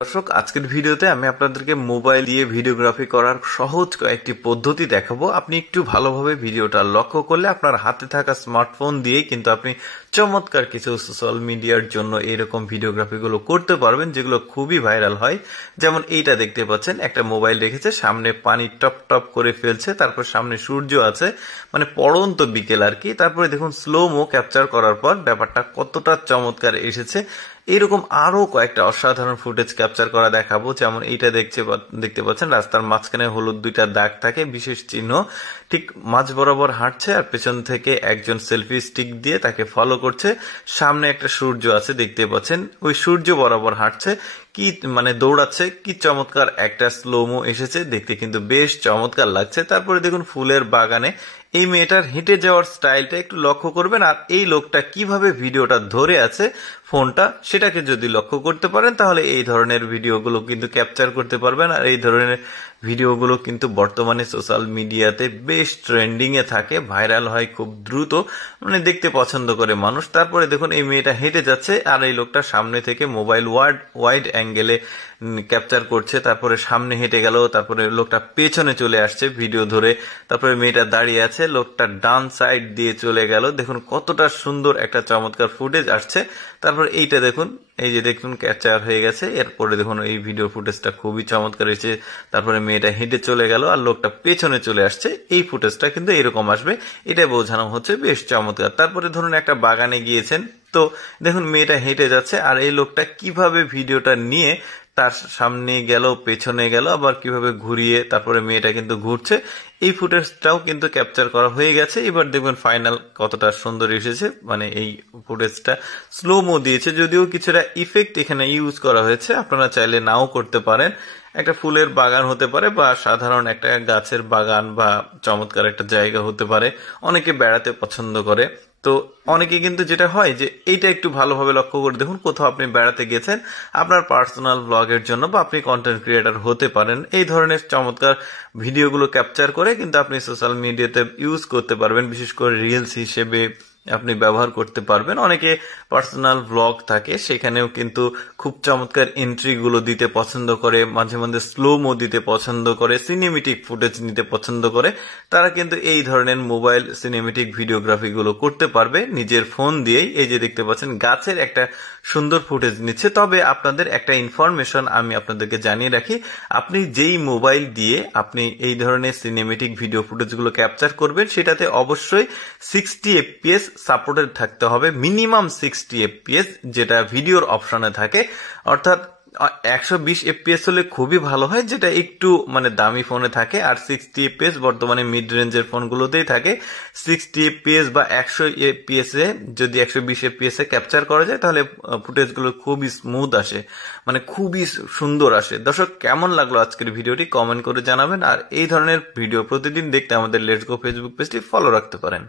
দর্শক, আজকের ভিডিওতে আমি আপনাদেরকে মোবাইল দিয়ে ভিডিওগ্রাফি করার সহজ কয়েকটি পদ্ধতি দেখাবো। আপনি একটু ভালোভাবে ভিডিওটা লক্ষ্য করলে আপনার হাতে থাকা স্মার্টফোন দিয়ে কিন্তু আপনি চমৎকার কিছু সোশ্যাল মিডিয়ার জন্য এরকম ভিডিওগ্রাফি গুলো করতে পারবেন, যেগুলো খুবই ভাইরাল হয়। যেমন এইটা দেখতে পাচ্ছেন, একটা মোবাইল রেখেছে, সামনে পানি টপ টপ করে ফেলছে, তারপর সামনে সূর্য আছে, মানে পড়ন্ত বিকেল আর কি। তারপরে দেখুন স্লোমো ক্যাপচার করার পর ব্যাপারটা কতটা চমৎকার এসেছে। এরকম আরো কয়েকটা অসাধারণ ফুটেজ ক্যাপচার করা দেখাবো। যেমন এইটা দেখতে পাচ্ছেন, রাস্তার মাঝখানে হলুদ দুইটা দাগ থাকে, বিশেষ চিহ্ন। ঠিক মাঝ বরাবর হাঁটছে আর পেছন থেকে একজন সেলফি স্টিক দিয়ে তাকে ফলো করছে। সামনে একটা সূর্য আছে দেখতে পাচ্ছেন, ওই সূর্য বরাবর হাঁটছে, কি মানে দৌড়াচ্ছে। কি চমৎকার একটা স্লোমো এসেছে, দেখতে কিন্তু বেশ চমৎকার লাগছে। তারপরে দেখুন ফুলের বাগানে এই মেয়েটার হেঁটে যাওয়ার স্টাইলটা একটু লক্ষ্য করবেন, আর এই লোকটা কিভাবে ভিডিওটা ধরে আছে ফোনটা, সেটাকে যদি লক্ষ্য করতে পারেন তাহলে এই ধরনের ভিডিওগুলো কিন্তু ক্যাপচার করতে পারবেন। আর এই ধরনের ভিডিওগুলো কিন্তু বর্তমানে সোশ্যাল মিডিয়াতে বেশ ট্রেন্ডিং এ থাকে, ভাইরাল হয় খুব দ্রুত, মানে দেখতে পছন্দ করে মানুষ। তারপরে দেখুন এই মেয়েটা হেঁটে যাচ্ছে আর এই লোকটা সামনে থেকে মোবাইল ওয়াইড অ্যাঙ্গেলে ক্যাপচার করছে। তারপরে সামনে হেঁটে গেল, তারপরে লোকটা পেছনে চলে আসছে ভিডিও ধরে, তারপরে মেয়েটা দাঁড়িয়ে আছে, লোকটা ডান সাইড দিয়ে চলে গেল। দেখুন কতটা সুন্দর একটা চমৎকার ফুটেজ আসছে। তারপর এইটা দেখুন, এই যে দেখুন ক্যাপচার হয়ে গেছে। এরপরে দেখুন এই ভিডিও ফুটেজটা খুবই চমৎকার হয়েছে। তারপরে মেয়েটা হেঁটে চলে গেল আর লোকটা পেছনে চলে আসছে। এই ফুটেজটা কিন্তু এরকম আসবে, এটা বোঝানো হচ্ছে, বেশ চমৎকার। তারপরে ধরুন একটা বাগানে গিয়েছেন, তো দেখুন মেয়েটা হেঁটে যাচ্ছে আর এই লোকটা কিভাবে ভিডিওটা নিয়ে তার সামনে গেল, পেছনে গেল, আবার কিভাবে ঘুরিয়ে তারপরে মেয়েটা কিন্তু ঘুরছে। এই ফুটেজটাও কিন্তু ক্যাপচার করা হয়ে গেছে। এবার দেখবেন ফাইনাল কতটা সুন্দর এসেছে, মানে এই ফুটেজটা স্লোমো দিয়েছে, যদিও কিছুটা ইফেক্ট এখানে ইউজ করা হয়েছে, আপনারা চাইলে নাও করতে পারেন। একটা ফুলের বাগান হতে পারে বা সাধারণ একটা গাছের বাগান বা চমৎকার একটা জায়গা হতে পারে, অনেকে বেড়াতে পছন্দ করে। তো অনেকে কিন্তু যেটা হয় যে এইটা একটু ভালোভাবে লক্ষ্য করে দেখুন, কোথাও আপনি বেড়াতে গেছেন আপনার পার্সোনাল ব্লগের জন্য, বা আপনি কন্টেন্ট ক্রিয়েটর হতে পারেন, এই ধরনের চমৎকার ভিডিওগুলো ক্যাপচার করে কিন্তু আপনি সোশ্যাল মিডিয়াতে ইউজ করতে পারবেন, বিশেষ করে রিলস হিসেবে আপনি ব্যবহার করতে পারবেন। অনেকে পার্সোনাল ব্লগ থাকে, সেখানেও কিন্তু খুব চমৎকার এন্ট্রি গুলো দিতে পছন্দ করে, মাঝে মাঝে স্লোমো দিতে পছন্দ করে, সিনেমেটিক ফুটেজ নিতে পছন্দ করে। তারা কিন্তু এই ধরনের মোবাইল সিনেমেটিক ভিডিওগ্রাফি গুলো করতে পারবে নিজের ফোন দিয়েই। এই যে দেখতে পাচ্ছেন গাছের একটা সুন্দর ফুটেজ নিচ্ছে। তবে আপনাদের একটা ইনফরমেশন আমি আপনাদেরকে জানিয়ে রাখি, আপনি যেই মোবাইল দিয়ে আপনি এই ধরনের সিনেমেটিক ভিডিও ফুটেজ গুলো ক্যাপচার করবেন, সেটাতে অবশ্যই 60 fps সাপোর্টেড থাকতে হবে, মিনিমাম 60 fps, যেটা ভিডিওর অপশনে থাকে। অর্থাৎ 120 fps হলে খুবই ভালো হয়, যেটা একটু মানে দামি ফোনে থাকে। আর 60 fps বর্তমানে মিড রেঞ্জের ফোনগুলোতেই থাকে। 60 fps বা 100 fps এ যদি 120 fps এ ক্যাপচার করা যায় তাহলে ফুটেজগুলো খুবই স্মুথ আসে, মানে খুবই সুন্দর আসে। দর্শক, কেমন লাগলো আজকের ভিডিওটি কমেন্ট করে জানাবেন। আর এই ধরনের ভিডিও প্রতিদিন দেখতে আমাদের লেটস গো ফেসবুক পেজটি ফলো রাখতে পারেন।